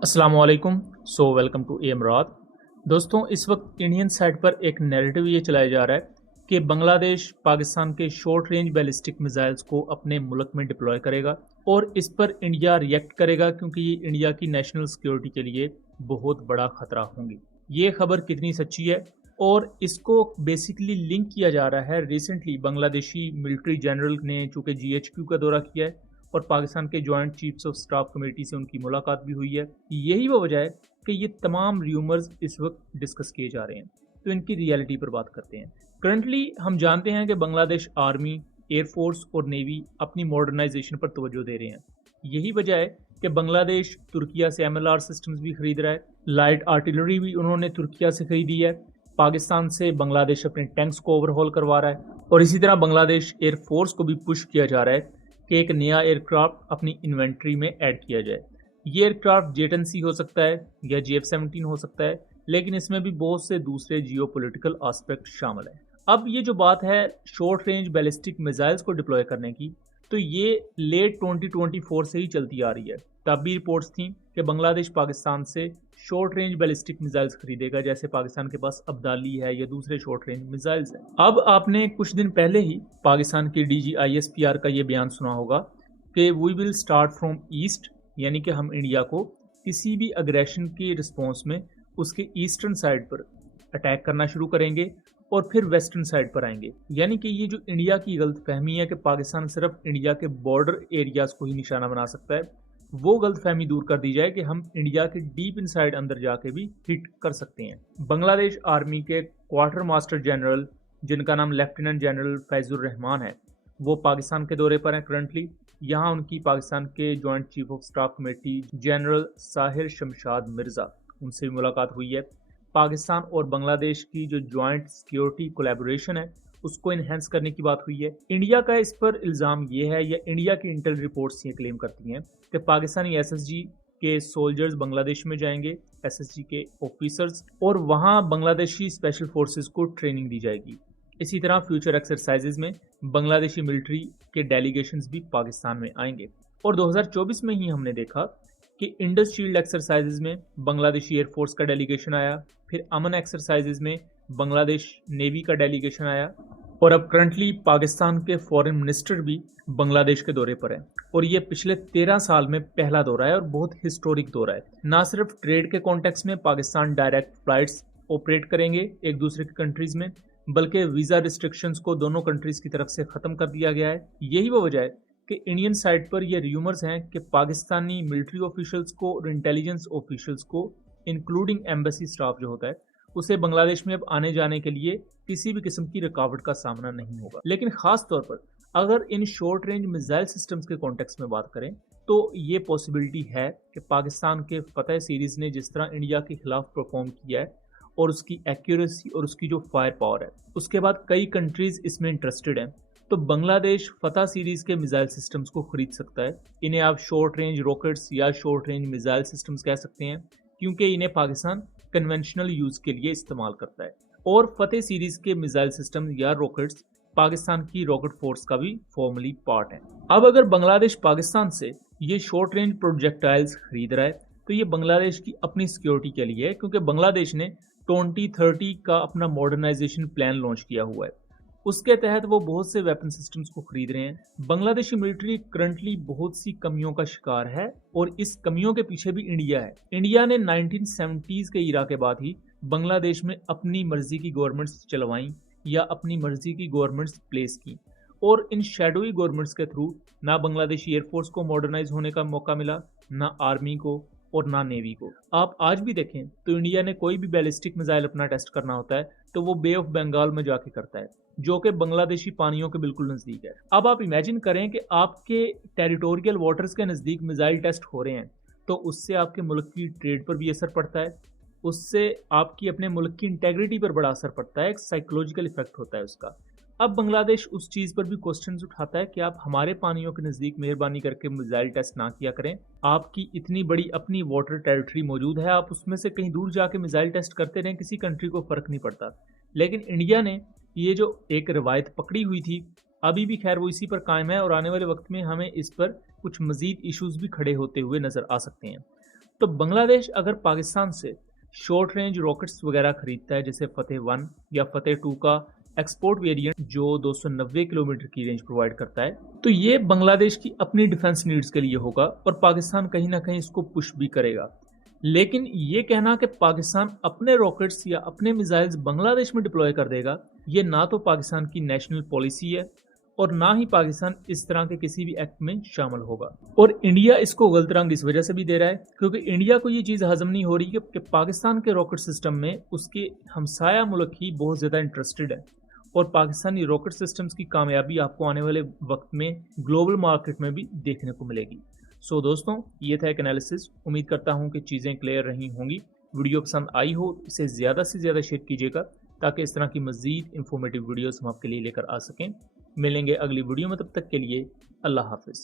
अस्सलाम वालेकुम। Welcome to एमरात। दोस्तों, इस वक्त इंडियन साइड पर एक नैरेटिव ये चलाया जा रहा है कि बांग्लादेश पाकिस्तान के शॉर्ट रेंज बैलिस्टिक मिसाइल्स को अपने मुल्क में डिप्लॉय करेगा और इस पर इंडिया रिएक्ट करेगा क्योंकि ये इंडिया की नेशनल सिक्योरिटी के लिए बहुत बड़ा खतरा होंगी। ये खबर कितनी सच्ची है और इसको बेसिकली लिंक किया जा रहा है। रिसेंटली बांग्लादेशी मिलिट्री जनरल ने चूँकि GHQ का दौरा किया है और पाकिस्तान के joint chiefs of staff committee से उनकी मुलाकात भी हुई है। यही वो वजह है कि ये तमाम र्यूमर्स इस वक्त डिस्कस किए जा रहे हैं। तो इनकी रियलिटी पर बात करते हैं। करंटली हम जानते हैं कि बांग्लादेश आर्मी, एयरफोर्स और नेवी अपनी मॉडर्नाइजेशन पर तवज्जो दे रहे हैं। यही वजह है कि बांग्लादेश तुर्किया से MLR सिस्टम्स भी खरीद रहा है। लाइट आर्टिलरी भी उन्होंने तुर्किया से खरीदी है। पाकिस्तान से बांग्लादेश अपने टैंक्स को ओवरहॉल करवा रहा है और इसी तरह बांग्लादेश एयरफोर्स को भी पुश किया जा रहा है कि एक नया एयरक्राफ्ट अपनी इन्वेंट्री में ऐड किया जाए। ये एयरक्राफ्ट J-10C हो सकता है या JF-17 हो सकता है, लेकिन इसमें भी बहुत से दूसरे जियोपॉलिटिकल एस्पेक्ट शामिल हैं। अब ये जो बात है शॉर्ट रेंज बैलिस्टिक मिसाइल्स को डिप्लॉय करने की, तो ये लेट 2024 से ही चलती आ रही है। तब भी रिपोर्ट्स थी कि बांग्लादेश पाकिस्तान से शॉर्ट रेंज बैलिस्टिक मिसाइल्स खरीदेगा, जैसे पाकिस्तान के पास अब्दाली है या दूसरे शॉर्ट रेंज मिसाइल्स हैं। अब आपने कुछ दिन पहले ही पाकिस्तान के DG ISPR का ये बयान सुना होगा कि we will start from east, यानी कि हम इंडिया को किसी भी अग्रेशन के रिस्पॉन्स में उसके ईस्टर्न साइड पर अटैक करना शुरू करेंगे और फिर वेस्टर्न साइड पर आएंगे। यानी कि ये जो इंडिया की गलत फहमी है कि पाकिस्तान सिर्फ इंडिया के बॉर्डर एरियाज को ही निशाना बना सकता है, वो गलत फहमी दूर कर दी जाए कि हम इंडिया के डीप इनसाइड अंदर जाके भी हिट कर सकते हैं। बांग्लादेश आर्मी के क्वार्टर मास्टर जनरल, जिनका नाम लेफ्टिनेंट जनरल फैजुर रहमान है, वो पाकिस्तान के दौरे पर हैं करंटली। यहाँ उनकी पाकिस्तान के joint chief of staff committee general Sahir Shamshad Mirza, उनसे भी मुलाकात हुई है। पाकिस्तान और बांग्लादेश की जो जॉइंट सिक्योरिटी कोलैबोरेशन है उसको इन्हेंस करने की बात हुई है। इंडिया का इस पर इल्ज़ाम ये है, या इंडिया की इंटेल रिपोर्ट्स ये क्लेम करती हैं कि पाकिस्तानी SSG के सोल्जर्स बांग्लादेश में जाएंगे, SSG के ऑफिसर्स, और वहाँ बांग्लादेशी स्पेशल फोर्सेस को ट्रेनिंग दी जाएगी। इसी तरह फ्यूचर एक्सरसाइजेज में बांग्लादेशी मिलिट्री के डेलीगेशंस भी पाकिस्तान में आएंगे। और 2024 में ही हमने देखा कि इंडस शील्ड एक्सरसाइजेज में बांग्लादेशी एयरफोर्स का डेलीगेशन आया, फिर अमन एक्सरसाइजेज में बांग्लादेश नेवी का डेलीगेशन आया, और अब करंटली पाकिस्तान के फॉरेन मिनिस्टर भी बांग्लादेश के दौरे पर हैं। और ये पिछले 13 साल में पहला दौरा है और बहुत हिस्टोरिक दौरा है। ना सिर्फ ट्रेड के कॉन्टेक्स्ट में पाकिस्तान डायरेक्ट फ्लाइट्स ऑपरेट करेंगे एक दूसरे की कंट्रीज में, बल्कि वीज़ा रिस्ट्रिक्शंस को दोनों कंट्रीज की तरफ से ख़त्म कर दिया गया है। यही वो वजह है कि इंडियन साइड पर ये र्यूमर्स हैं कि पाकिस्तानी मिलिट्री ऑफिशियल्स को और इंटेलिजेंस ऑफिशियल्स को, इंक्लूडिंग एम्बेसी स्टाफ जो होता है, उसे बांग्लादेश में अब आने जाने के लिए किसी भी किस्म की रुकावट का सामना नहीं होगा। लेकिन खास तौर पर अगर in short range missile systems के कॉन्टेक्स्ट में बात करें तो ये पॉसिबिलिटी है कि पाकिस्तान के फतेह सीरीज ने जिस तरह इंडिया के खिलाफ परफॉर्म किया है और उसकी एक्यूरेसी और उसकी जो फायर पावर है, उसके बाद कई कंट्रीज इसमें इंटरेस्टेड हैं, तो बांग्लादेश फतेह सीरीज के मिसाइल सिस्टम्स को खरीद सकता है। इन्हें आप शॉर्ट रेंज रॉकेट्स या शॉर्ट रेंज मिसाइल सिस्टम्स कह सकते हैं, क्योंकि इन्हें पाकिस्तान कन्वेंशनल यूज के लिए इस्तेमाल करता है। और फतेह सीरीज के मिसाइल सिस्टम या रॉकेट्स पाकिस्तान की रॉकेट फोर्स का भी फॉर्मली पार्ट है। अब अगर बांग्लादेश पाकिस्तान से ये शॉर्ट रेंज प्रोजेक्टाइल्स खरीद रहा है तो ये बांग्लादेश की अपनी सिक्योरिटी के लिए है, क्योंकि बांग्लादेश ने 2030 का अपना मॉडर्नाइजेशन प्लान लॉन्च किया हुआ है। उसके तहत वो बहुत से वेपन सिस्टम्स को खरीद रहे हैं। बांग्लादेशी मिलिट्री करंटली बहुत सी कमियों का शिकार है और इस कमियों के पीछे भी इंडिया है। इंडिया ने 1970s के इरा के बाद ही बांग्लादेश में अपनी मर्जी की गवर्नमेंट्स चलवाई या अपनी मर्जी की गवर्नमेंट्स प्लेस की, और इन शैडोई गवर्नमेंट्स के थ्रू ना बांग्लादेशी एयरफोर्स को मॉडर्नाइज होने का मौका मिला, ना आर्मी को और ना नेवी को। आप आज भी देखें तो इंडिया ने कोई भी बैलिस्टिक मिसाइल अपना टेस्ट करना होता है तो वो बे ऑफ बंगाल में जाके करता है, जो कि बांग्लादेशी पानियों के बिल्कुल नज़दीक है। अब आप इमेजिन करें कि आपके टेरिटोरियल वाटर्स के नज़दीक मिसाइल टेस्ट हो रहे हैं, तो उससे आपके मुल्क की ट्रेड पर भी असर पड़ता है, उससे आपकी अपने मुल्क की इंटेग्रिटी पर बड़ा असर पड़ता है, एक साइकोलॉजिकल इफेक्ट होता है उसका। अब बांग्लादेश उस चीज़ पर भी क्वेश्चंस उठाता है कि आप हमारे पानियों के नज़दीक मेहरबानी करके मिसाइल टेस्ट ना किया करें। आपकी इतनी बड़ी अपनी वाटर टेरिटरी मौजूद है, आप उसमें से कहीं दूर जाके मिसाइल टेस्ट करते रहें, किसी कंट्री को फ़र्क नहीं पड़ता। लेकिन इंडिया ने ये जो एक रवायत पकड़ी हुई थी, अभी भी खैर वो इसी पर कायम है और आने वाले वक्त में हमें इस पर कुछ मज़ीद इश्यूज़ भी खड़े होते हुए नज़र आ सकते हैं। तो बांग्लादेश अगर पाकिस्तान से शॉर्ट रेंज रॉकेट्स वगैरह खरीदता है, जैसे फतेह 1 या फतेह 2 का एक्सपोर्ट वेरिएंट जो 290 किलोमीटर की रेंज प्रोवाइड करता है, तो ये बांग्लादेश की अपनी डिफेंस नीड्स के लिए होगा और पाकिस्तान कहीं ना कहीं इसको पुश भी करेगा। लेकिन ये कहना कि पाकिस्तान अपने रॉकेट्स या अपने मिसाइल्स बांग्लादेश में डिप्लॉय कर देगा, ये ना तो पाकिस्तान की नेशनल पॉलिसी है और ना ही पाकिस्तान इस तरह के किसी भी एक्ट में शामिल होगा। और इंडिया इसको गलत रंग इस वजह से भी दे रहा है क्योंकि इंडिया को ये चीज़ हजम नहीं हो रही कि पाकिस्तान के रॉकेट सिस्टम में उसके हमसाया मुल्क ही बहुत ज़्यादा इंटरेस्टेड है और पाकिस्तानी रॉकेट सिस्टम्स की कामयाबी आपको आने वाले वक्त में ग्लोबल मार्केट में भी देखने को मिलेगी। सो दोस्तों, ये था एक एनालिसिस। उम्मीद करता हूँ कि चीज़ें क्लियर रही होंगी। वीडियो पसंद आई हो इसे ज़्यादा से ज़्यादा शेयर कीजिएगा ताकि इस तरह की मज़ीद इंफॉर्मेटिव वीडियोस हम आपके लिए लेकर आ सकें। मिलेंगे अगली वीडियो में, तब तक के लिए अल्लाह हाफिज़।